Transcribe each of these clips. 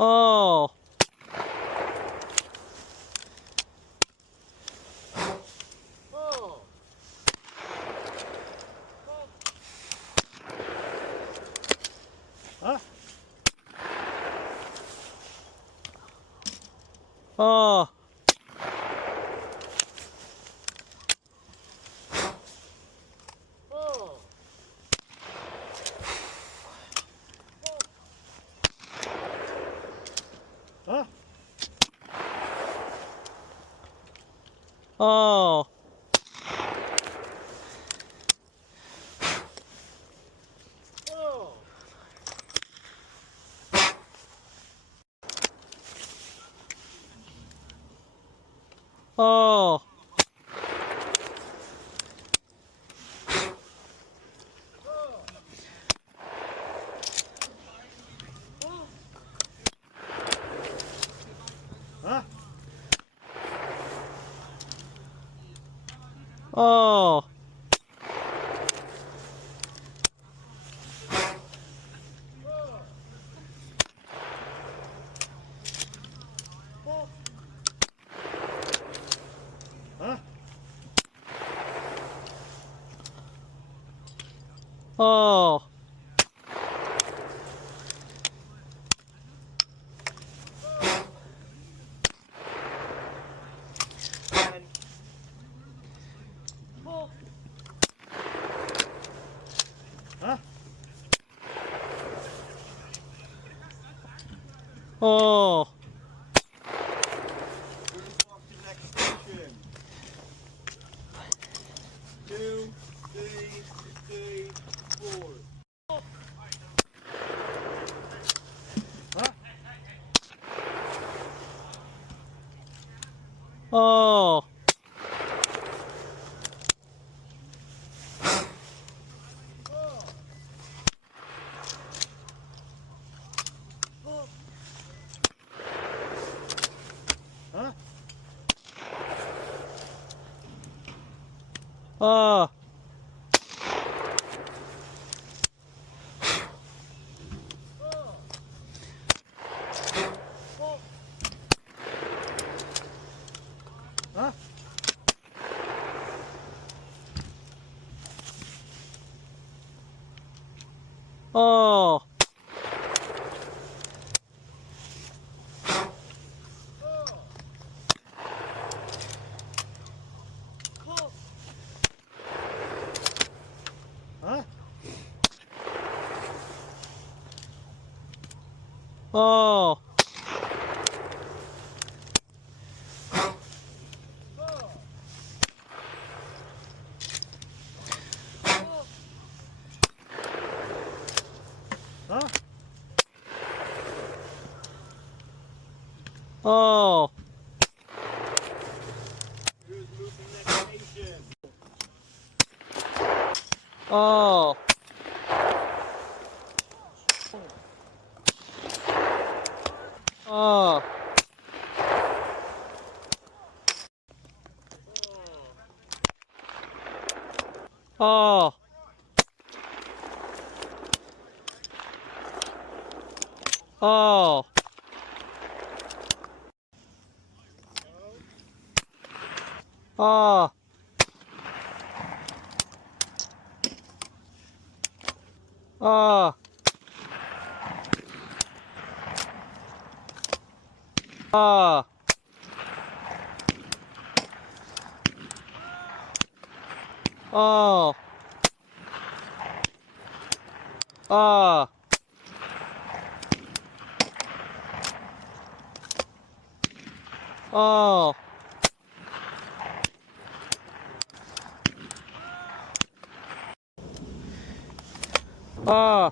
Oh. Huh? Oh. Huh? Oh. Oh. Huh? Oh. Huh? Oh. Huh? Oh. Turn off to next station. 2, 3, 4. Huh? Oh. Huh? Oh. Huh? Oh. Huh? Oh. Huh? Oh. Who's moving next station? Oh. Oh. Oh. Oh. Oh. Oh. Oh. Oh. Oh. Oh. Oh. Oh.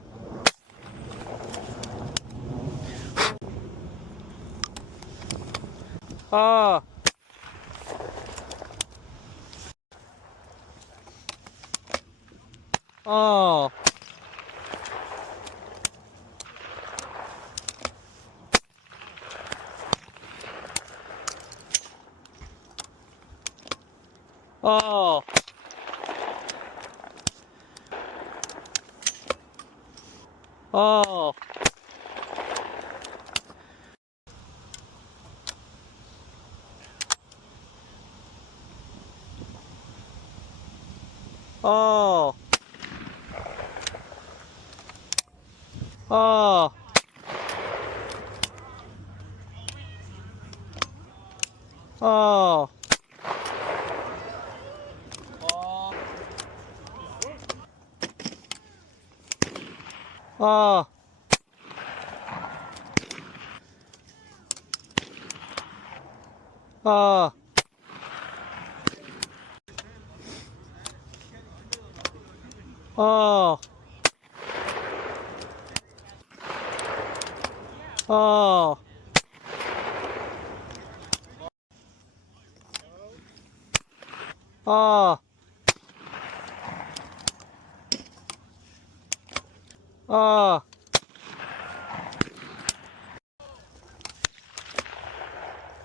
Oh. Oh. Oh. Oh. Oh. Oh. Oh. Oh. Oh. Oh. Oh. Oh.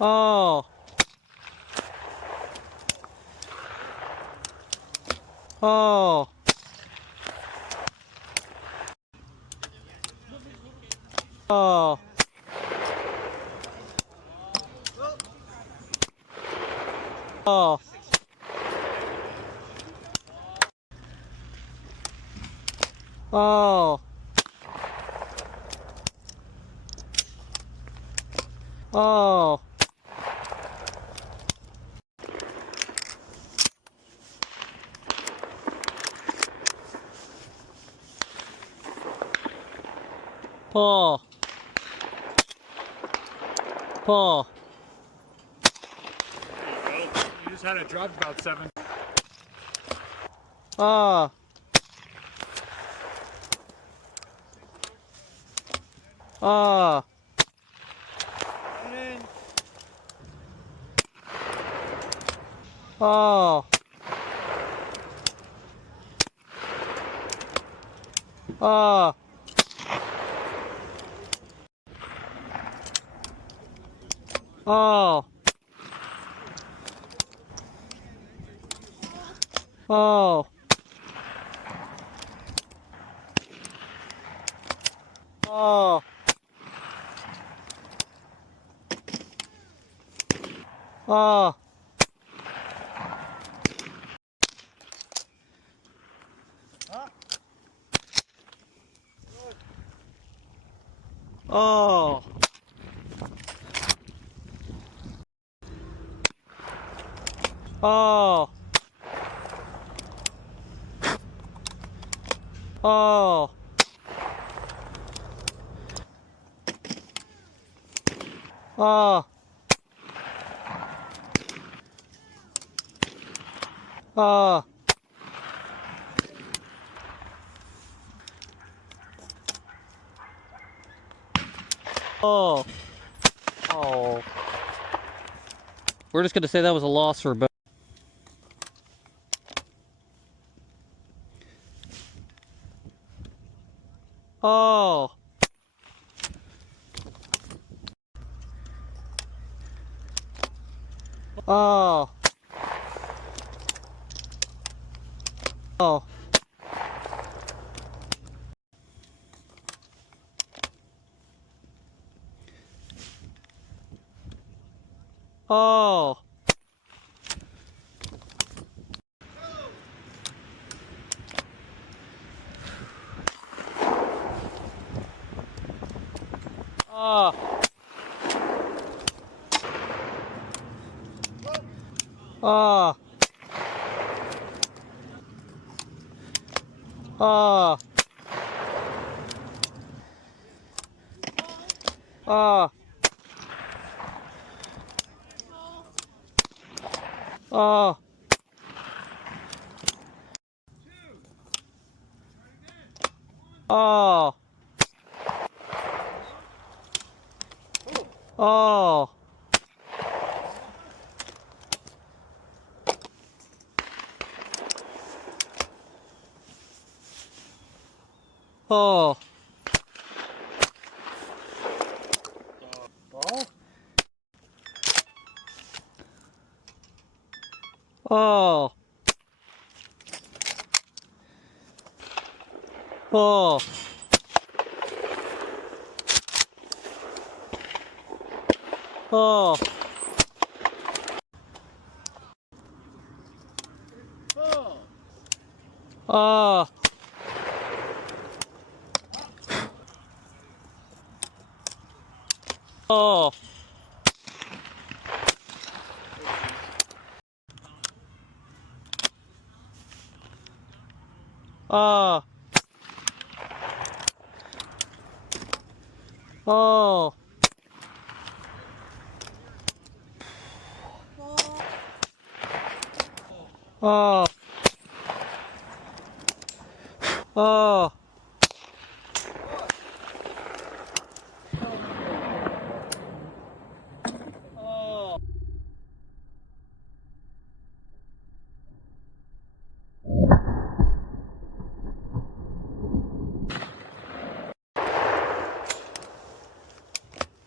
Oh. Oh. Oh. Oh. Oh. Oh. Paul. Paul. You just had it dropped about 7. Ah. Ah. Oh. Ah. Oh. Oh. Oh. Oh. Oh. Oh. Oh. Oh. Oh. Oh. Oh. We're just gonna say that was a loss for both. Oh. Oh. Oh. Oh. Oh. Oh. Oh. Oh. Oh. Oh. Oh. Oh. Ball. Oh. Oh. Oh. Ball. Oh. Oh. Oh. Oh. Oh. Oh.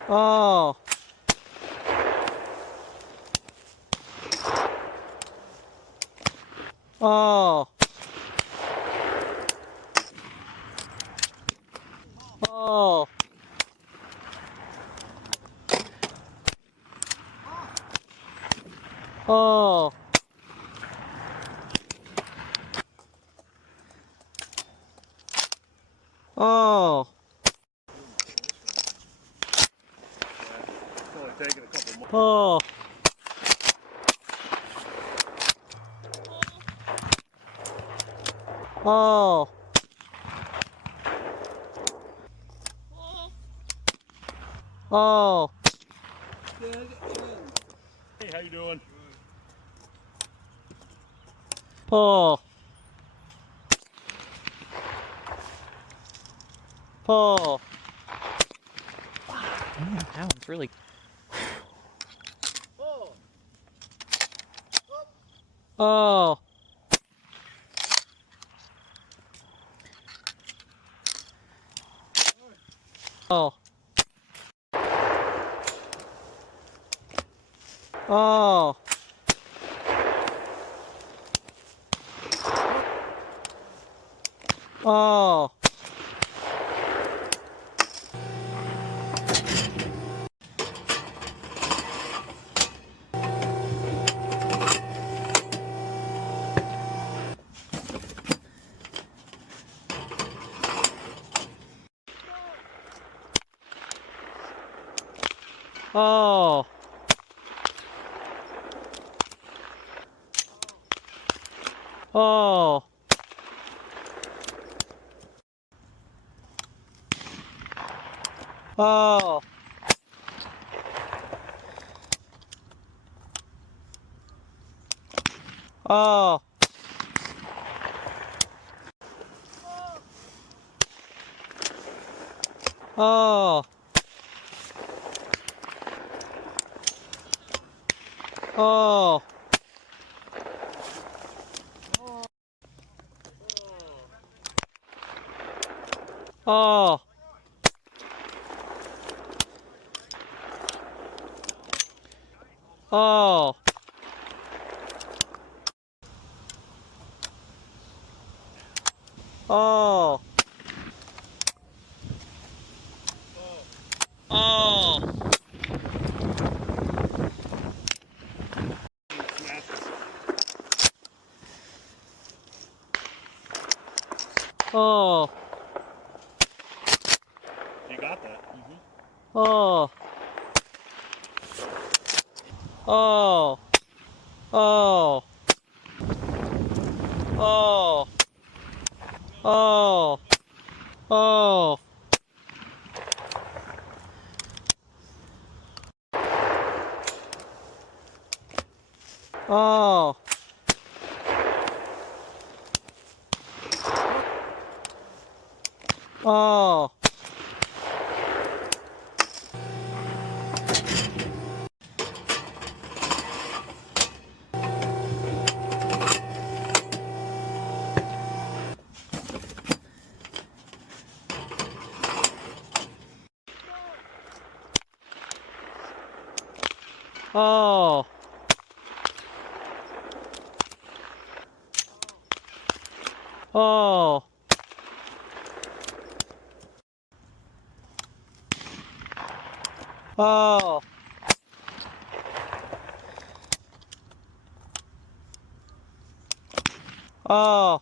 Oh. Oh. Oh. Oh. Oh. It's only taking a couple more. Oh. Oh. Oh. Hey, how you doing? Oh. Oh. Man, that one's really. Oh. Oh. Oh. Oh. Oh. Oh. Oh. Oh. Oh. Oh. Oh. Oh. Oh. Oh. Oh. You got that? Oh. Oh. Oh. Oh. Oh. Oh. Oh. Oh. Oh. Oh. Oh. Oh.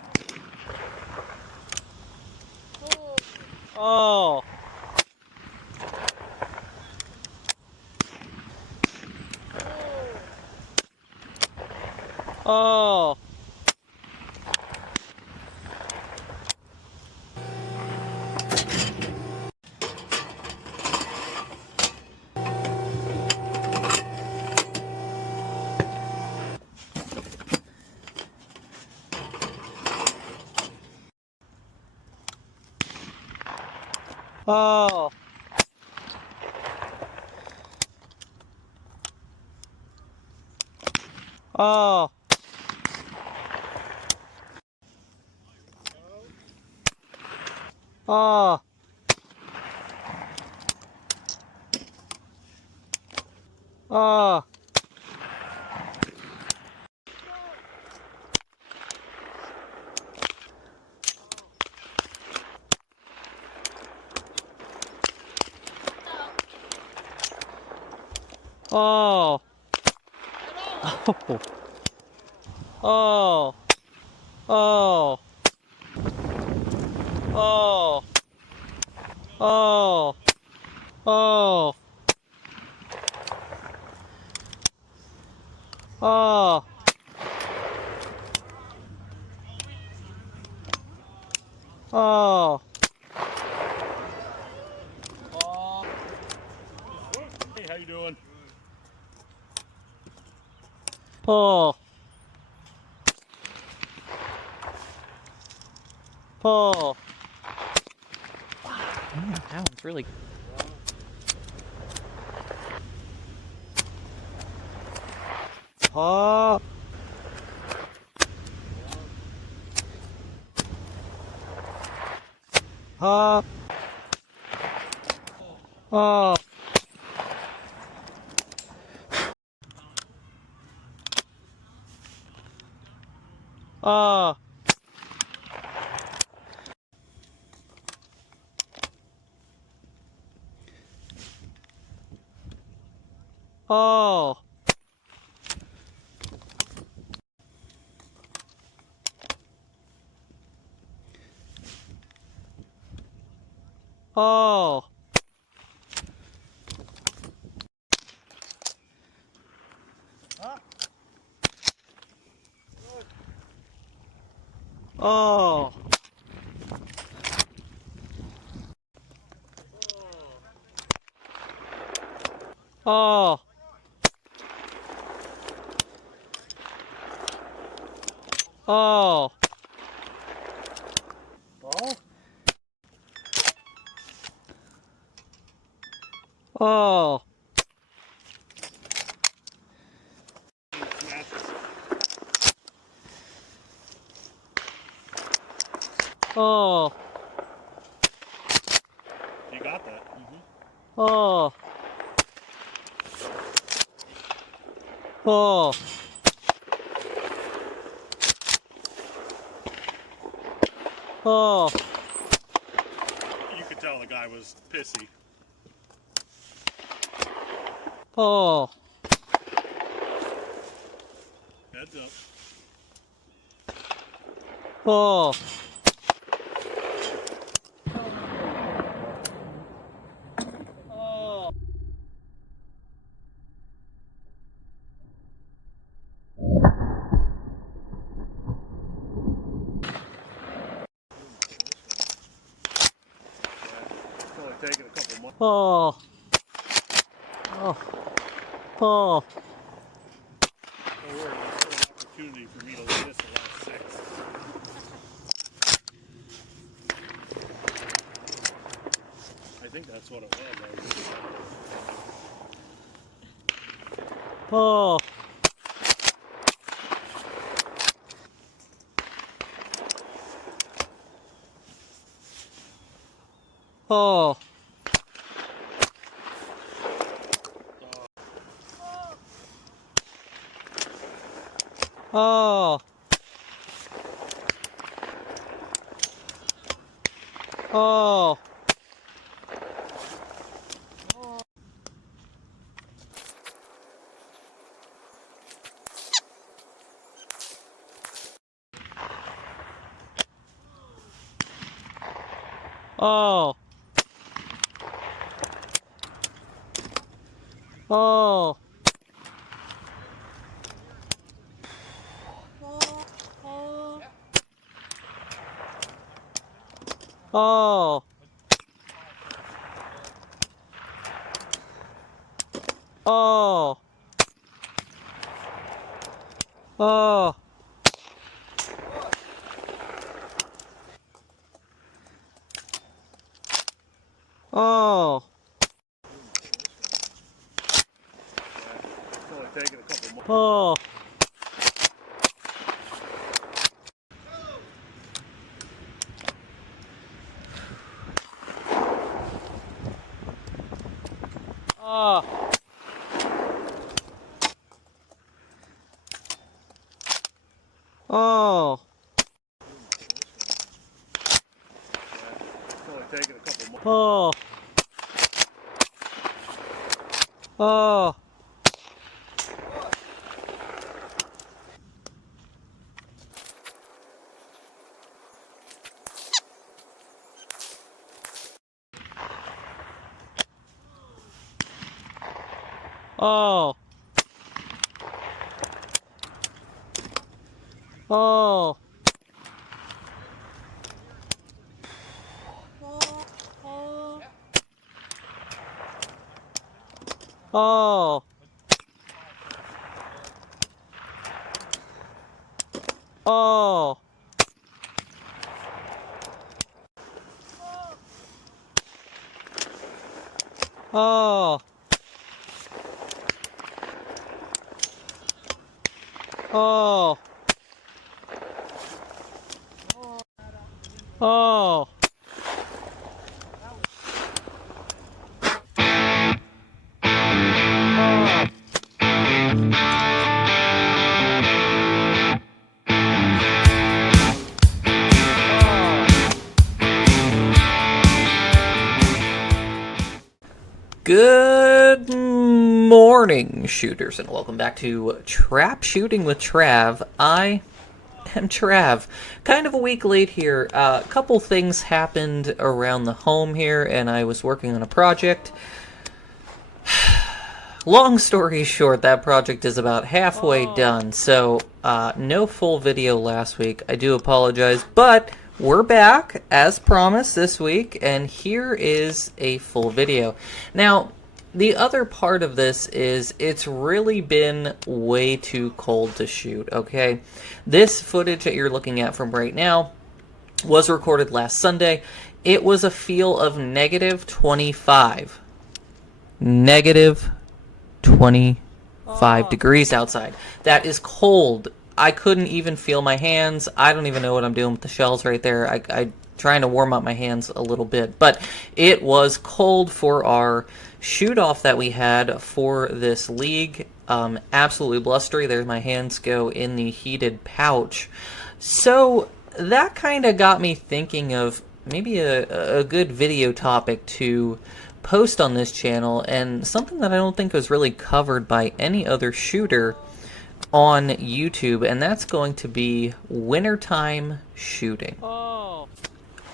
Oh. Oh. Oh. Oh. Oh. Oh. Oh. Oh. Oh. Oh. Oh. Oh. Oh. Oh. Hey, how you doing? Oh. Oh. Man, that one's really. Oh. Oh. Oh. Oh. Oh. Oh. Huh? Oh. Oh. Oh. Ball? Oh. Matches. Oh. You got that? Oh. Oh. Oh. You could tell the guy was pissy. Oh. Heads up. Oh. Oh. It's only taking a couple months. Oh. Oh. Oh. Don't worry, there's still an opportunity for me to lead us the last 6. I think that's what it was. Oh. Oh. Oh. Oh. Oh. Oh. Oh. Oh. Oh. Oh. It's only taking a couple more. Oh. Oh. Oh. It's only taking a couple more. Oh. Oh. Oh. Oh. Oh. Oh. Oh. Oh. Oh. Good morning, shooters, and welcome back to Trap Shooting with Trav. I am Trav. Kind of a week late here. A couple things happened around the home here, and I was working on a project. Long story short, that project is about halfway done, so no full video last week. I do apologize, but we're back, as promised, this week, and here is a full video. Now, the other part of this is it's really been way too cold to shoot, okay? This footage that you're looking at from right now was recorded last Sunday. It was a feel of negative 25. Negative 25 degrees outside. That is cold. I couldn't even feel my hands. I don't even know what I'm doing with the shells right there. I trying to warm up my hands a little bit, but it was cold for our shoot off that we had for this league. Absolutely blustery. There my hands go in the heated pouch. So that kind of got me thinking of maybe a good video topic to post on this channel, and something that I don't think was really covered by any other shooter on YouTube, and that's going to be wintertime shooting.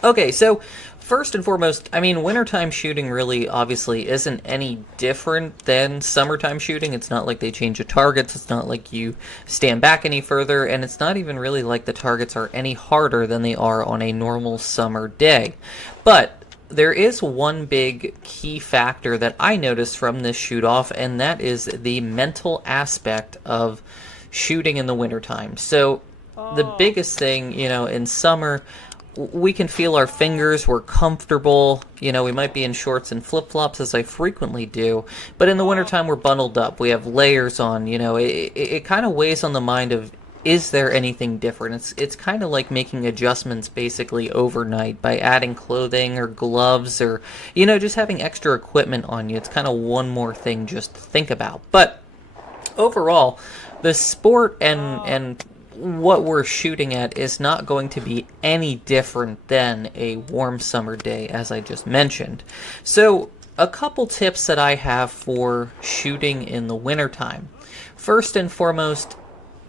Okay, so first and foremost, I mean, wintertime shooting really obviously isn't any different than summertime shooting. It's not like they change the targets, it's not like you stand back any further, and it's not even really like the targets are any harder than they are on a normal summer day. But there is one big key factor that I noticed from this shoot-off, and that is the mental aspect of shooting in the wintertime. So the biggest thing, you know, in summer, we can feel our fingers, we're comfortable, you know, we might be in shorts and flip-flops as I frequently do, but in the wintertime we're bundled up, we have layers on, you know, it kind of weighs on the mind of, is there anything different? It's kind of like making adjustments basically overnight by adding clothing or gloves or, you know, just having extra equipment on you. It's kind of one more thing just to think about. But overall, the sport and what we're shooting at is not going to be any different than a warm summer day, as I just mentioned. So a couple tips that I have for shooting in the wintertime. First and foremost,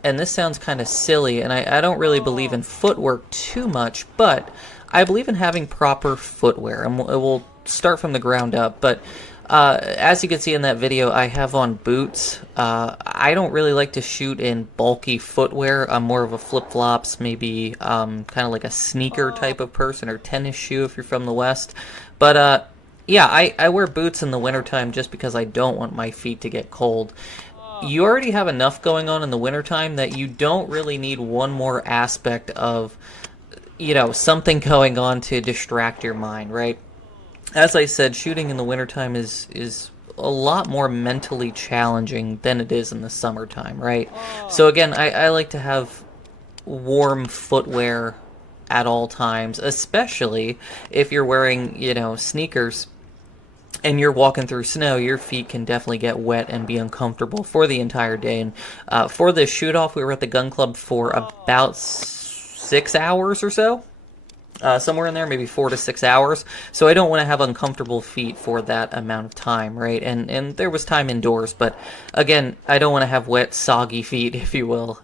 and this sounds kind of silly, and I don't really believe in footwork too much, but I believe in having proper footwear. And we'll start from the ground up, but As you can see in that video, I have on boots. I don't really like to shoot in bulky footwear. I'm more of a flip-flops, maybe kind of like a sneaker type of person, or tennis shoe if you're from the West. But yeah, I wear boots in the wintertime just because I don't want my feet to get cold. You already have enough going on in the wintertime that you don't really need one more aspect of, something going on to distract your mind, right? As I said, shooting in the wintertime is a lot more mentally challenging than it is in the summertime, right? So again, I like to have warm footwear at all times, especially if you're wearing, sneakers and you're walking through snow. Your feet can definitely get wet and be uncomfortable for the entire day. And for this shoot off, we were at the gun club for about 6 hours or so. Somewhere in there, maybe 4 to 6 hours. So I don't want to have uncomfortable feet for that amount of time, right? And there was time indoors, but again, I don't want to have wet, soggy feet, if you will,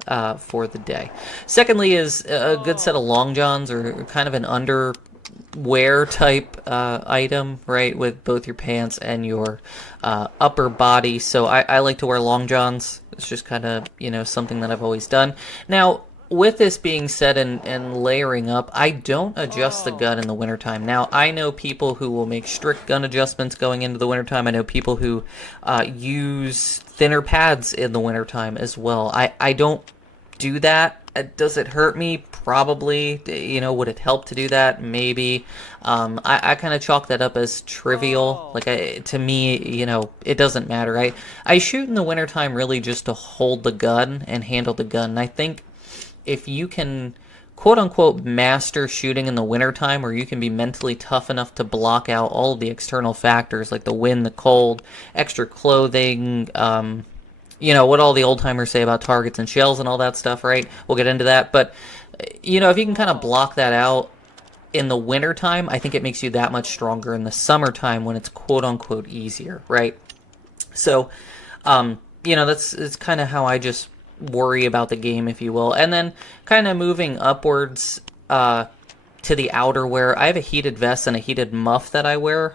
for the day. Secondly is a good set of long johns, or kind of an underwear type item, right, with both your pants and your upper body. So I like to wear long johns. It's just kind of, something that I've always done. Now, with this being said, and layering up, I don't adjust the gun in the wintertime. Now, I know people who will make strict gun adjustments going into the wintertime. I know people who use thinner pads in the wintertime as well. I don't do that. Does it hurt me? Probably. Would it help to do that? Maybe. I kind of chalk that up as trivial. Like, to me, it doesn't matter. I shoot in the wintertime really just to hold the gun and handle the gun. And I think if you can, quote-unquote, master shooting in the wintertime, where you can be mentally tough enough to block out all of the external factors like the wind, the cold, extra clothing, what all the old-timers say about targets and shells and all that stuff, right? We'll get into that. But, if you can kind of block that out in the wintertime, I think it makes you that much stronger in the summertime when it's quote-unquote easier, right? So, it's kind of how I just worry about the game, if you will. And then kind of moving upwards to the outerwear, I have a heated vest and a heated muff that I wear,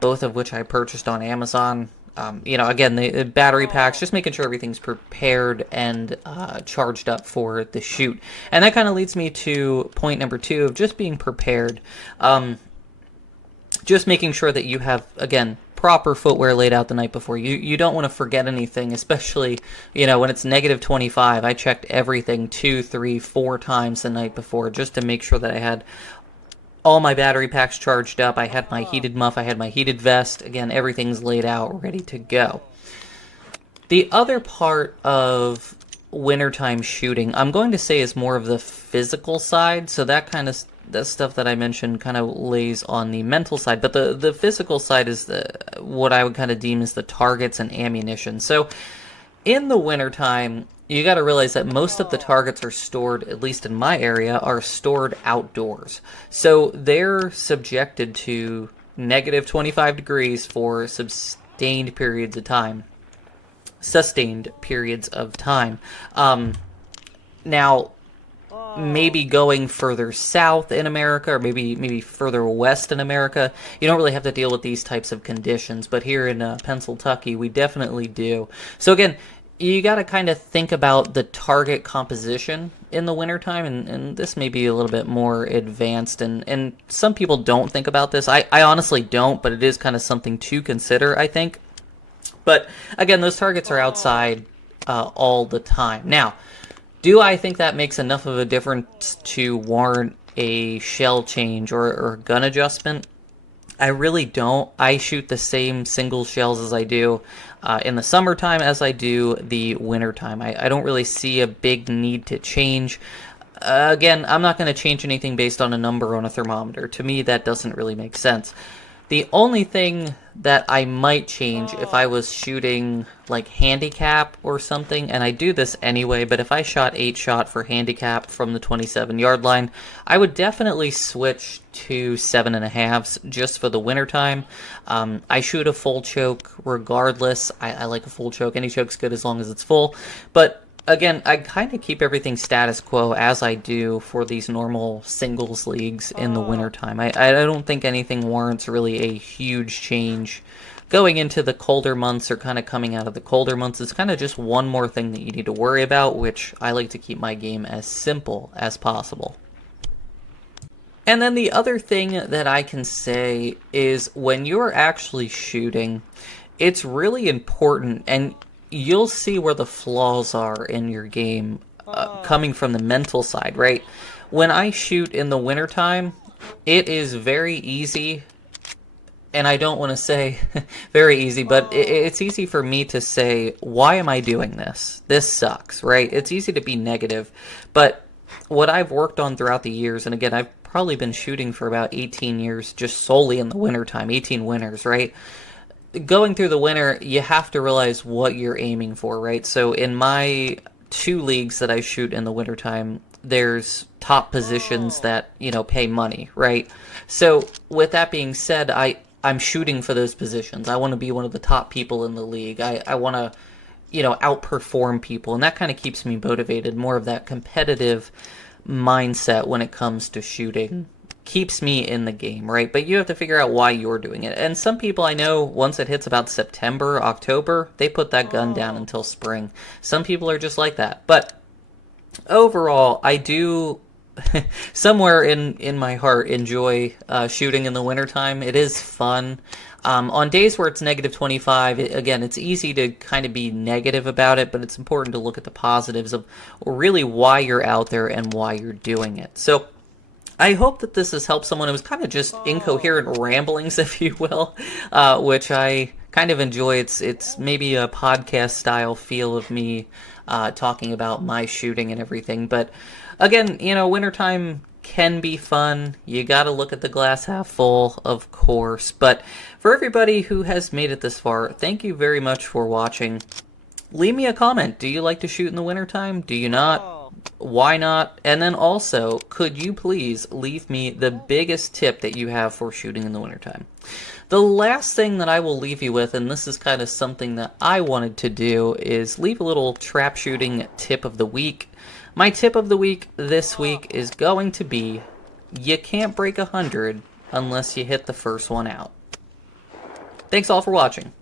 both of which I purchased on Amazon. Again, the battery packs, just making sure everything's prepared and charged up for the shoot. And that kind of leads me to point number 2 of just being prepared. Just making sure that you have, again, proper footwear laid out the night before. You don't want to forget anything, especially, when it's negative 25. I checked everything 2, 3, 4 times the night before just to make sure that I had all my battery packs charged up. I had my heated muff, I had my heated vest. Again, everything's laid out, ready to go. The other part of wintertime shooting, I'm going to say, is more of the physical side. So that stuff that I mentioned kind of lays on the mental side, but the physical side is what I would kind of deem as the targets and ammunition. So in the wintertime, you got to realize that most of the targets are stored, at least in my area, are stored outdoors. So they're subjected to negative 25 degrees for sustained periods of time. Now, maybe going further south in America, or maybe further west in America, you don't really have to deal with these types of conditions. But here in Pennsylvania, we definitely do. So again, you got to kind of think about the target composition in the wintertime, and this may be a little bit more advanced, and some people don't think about this. I honestly don't, but it is kind of something to consider, I think. But again, those targets are outside all the time. Now, do I think that makes enough of a difference to warrant a shell change or gun adjustment? I really don't. I shoot the same single shells as I do in the summertime as I do the wintertime. I don't really see a big need to change. Again, I'm not going to change anything based on a number on a thermometer. To me, that doesn't really make sense. The only thing that I might change if I was shooting like handicap or something, and I do this anyway, but if I shot 8-shot for handicap from the 27-yard line, I would definitely switch to 7.5s just for the wintertime. I shoot a full choke regardless. I like a full choke. Any choke's good as long as it's full. But again, I kind of keep everything status quo as I do for these normal singles leagues in the wintertime. I don't think anything warrants really a huge change going into the colder months or kind of coming out of the colder months is kind of just one more thing that you need to worry about, which I like to keep my game as simple as possible. And then the other thing that I can say is when you're actually shooting, it's really important, and you'll see where the flaws are in your game coming from the mental side, right? When I shoot in the wintertime, it is very easy, and I don't want to say very easy, but it's easy for me to say, why am I doing this? This sucks, right? It's easy to be negative, but what I've worked on throughout the years, and again, I've probably been shooting for about 18 years just solely in the wintertime, 18 winters, right? Going through the winter, you have to realize what you're aiming for, right? So in my two leagues that I shoot in the wintertime, there's top positions that, pay money, right? So with that being said, I'm shooting for those positions. I want to be one of the top people in the league. I want to, outperform people, and that kind of keeps me motivated. More of that competitive mindset when it comes to shooting keeps me in the game, right? But you have to figure out why you're doing it. And some people I know, once it hits about September, October, they put that gun down until spring. Some people are just like that. But overall, I do somewhere in my heart enjoy shooting in the wintertime. It is fun. On days where it's negative 25, again, it's easy to kind of be negative about it, but it's important to look at the positives of really why you're out there and why you're doing it. So I hope that this has helped someone. It was kind of just incoherent ramblings, if you will, which I kind of enjoy. It's maybe a podcast style feel of me talking about my shooting and everything. But again, wintertime can be fun. You got to look at the glass half full, of course. But for everybody who has made it this far, thank you very much for watching. Leave me a comment. Do you like to shoot in the wintertime? Do you not? Why not? And then also, could you please leave me the biggest tip that you have for shooting in the wintertime? The last thing that I will leave you with, and this is kind of something that I wanted to do, is leave a little trap shooting tip of the week. My tip of the week this week is going to be, you can't break 100 unless you hit the first one out. Thanks all for watching.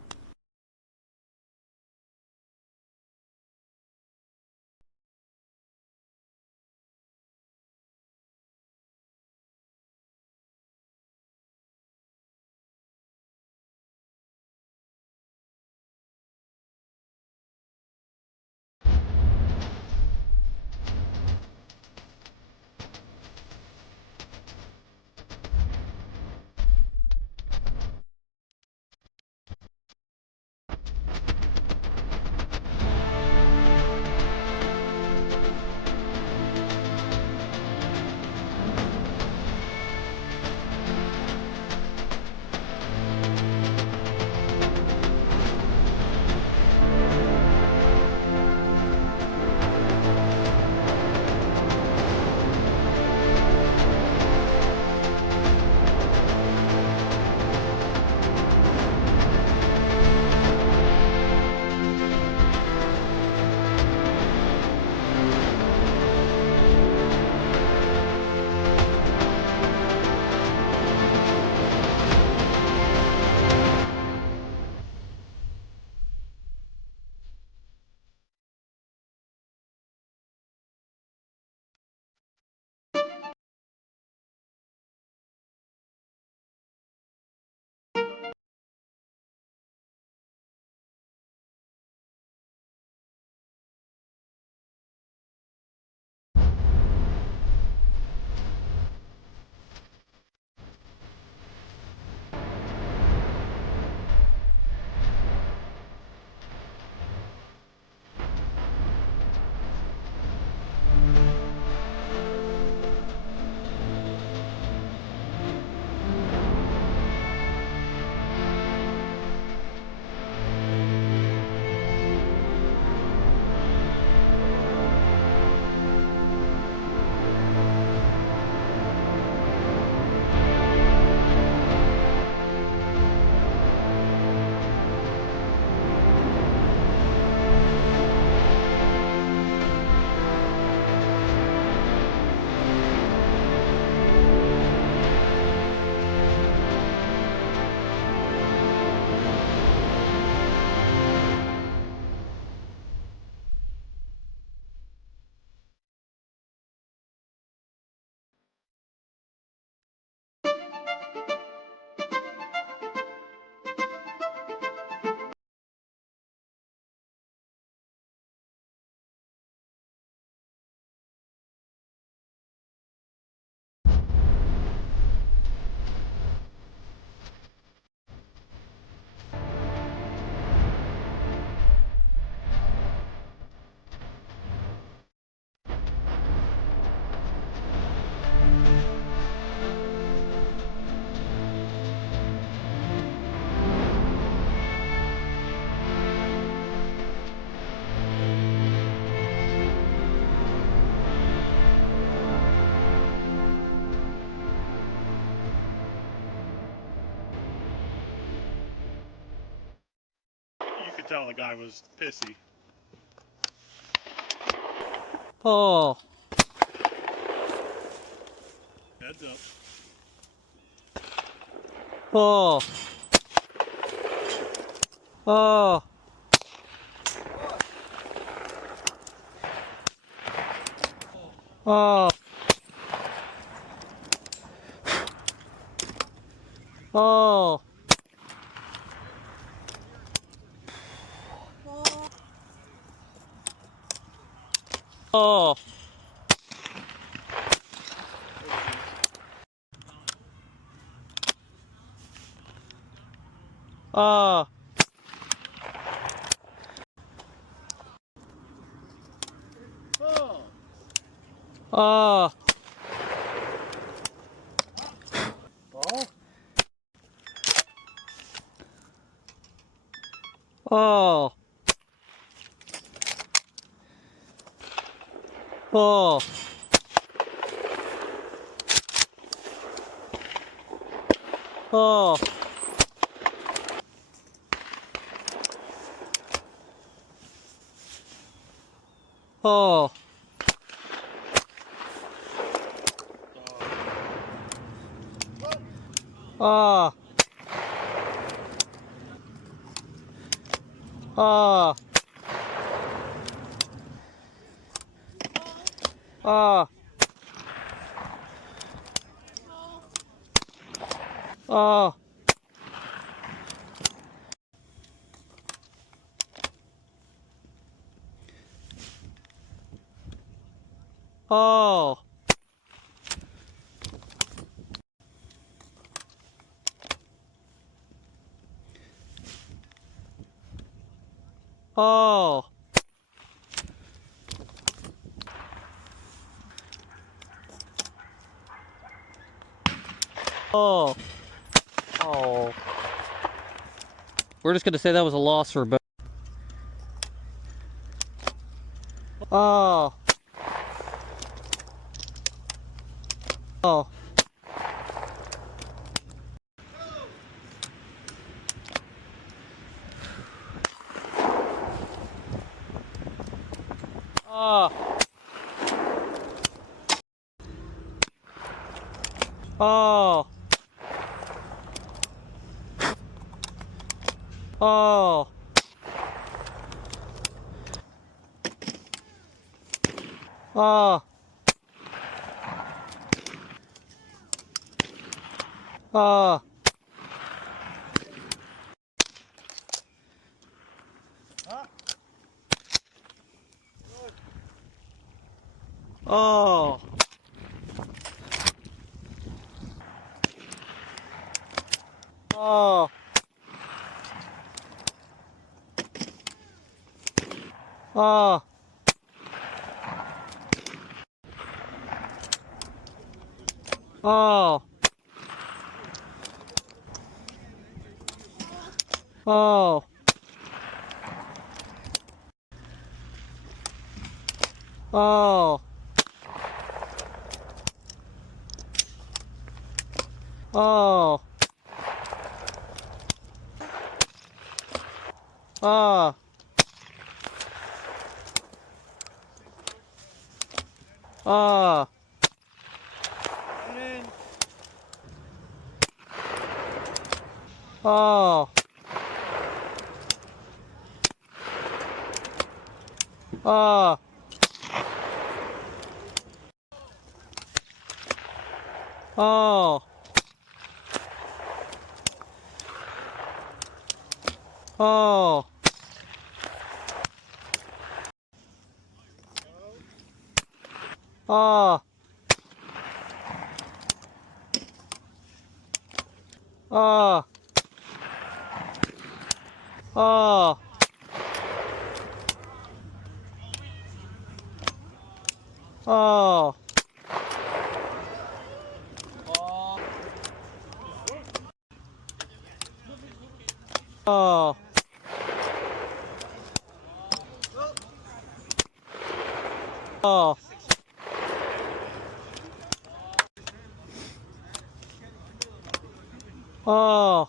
tell the guy was pissy. Oh. Heads up. Oh. Oh. Oh. Oh. Oh. Oh. Ball. Oh. Ball. Oh. Oh. Oh. Oh. Ah. Ah. Ah. Ah. Oh. Oh. Oh. Oh. We're just gonna say that was a loss for both. Oh. Oh. Oh. Oh. Oh. Oh. Oh. Up. Good. Oh. Oh. Oh. Oh. Oh. Oh. Oh. Oh. Oh. And in. Oh. Oh. Oh. Oh. Oh. Oh. Oh. Oh. Oh. Oh. Oh.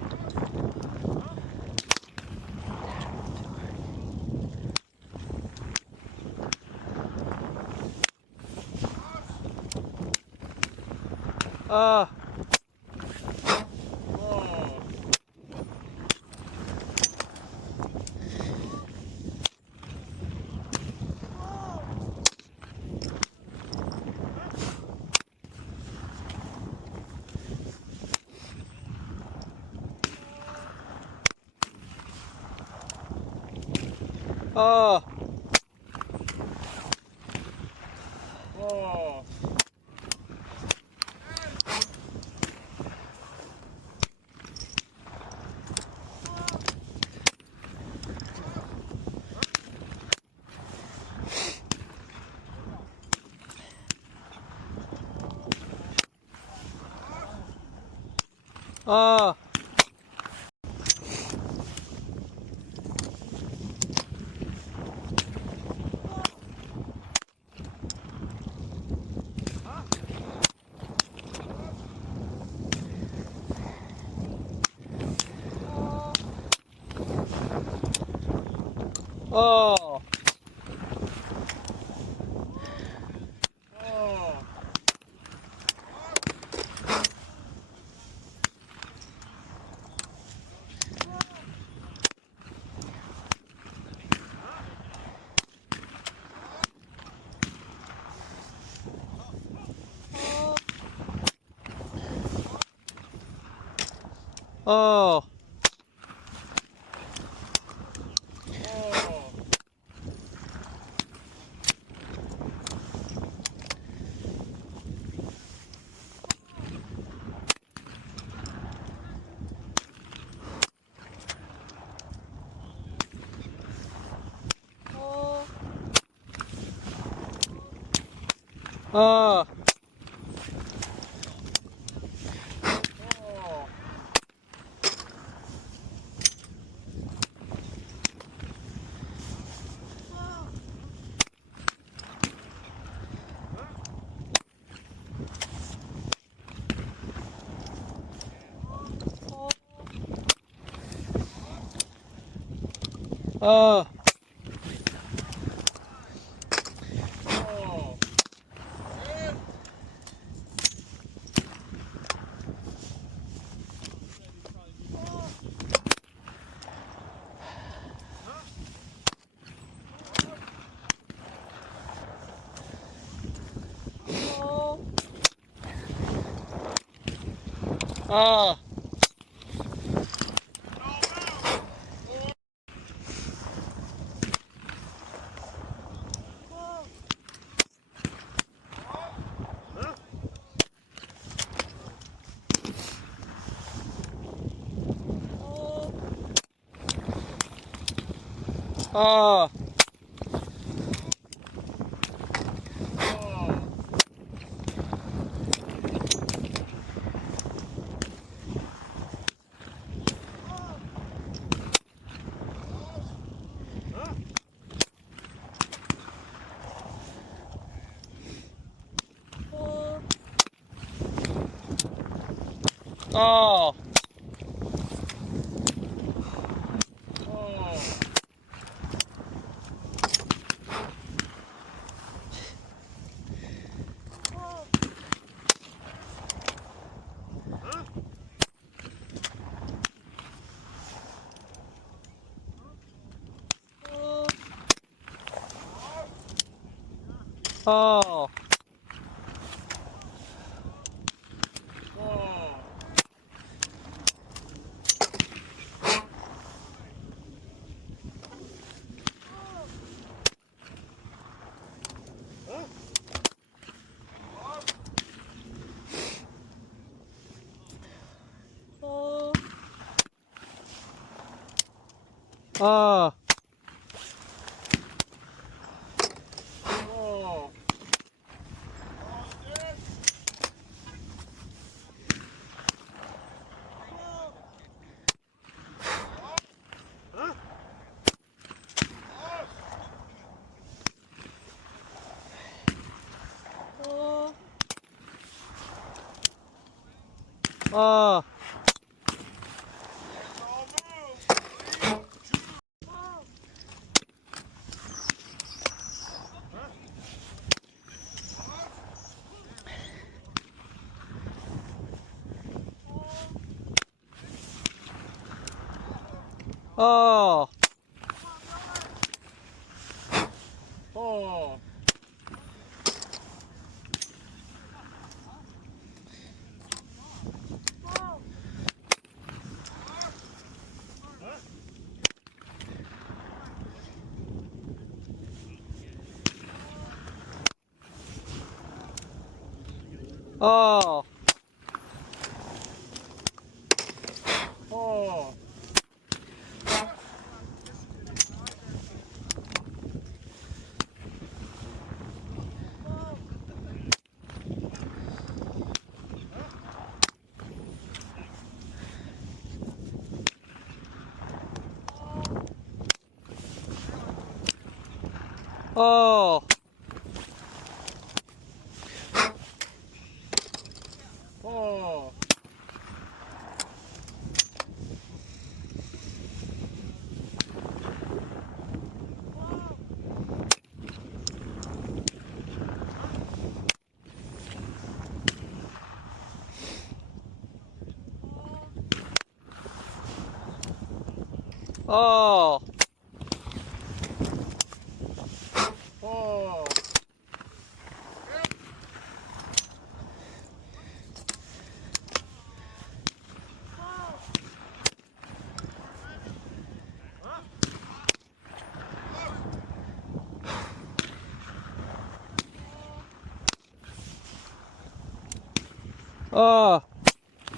Oh. Oh. Oh. Oh. Oh. Oh. Oh. Oh. Oh. Oh. Oh. Oh. Oh. Oh. Oh. Oh. Oh. Oh. Oh. Oh. Oh. Oh. Oh. Oh. Oh. Oh.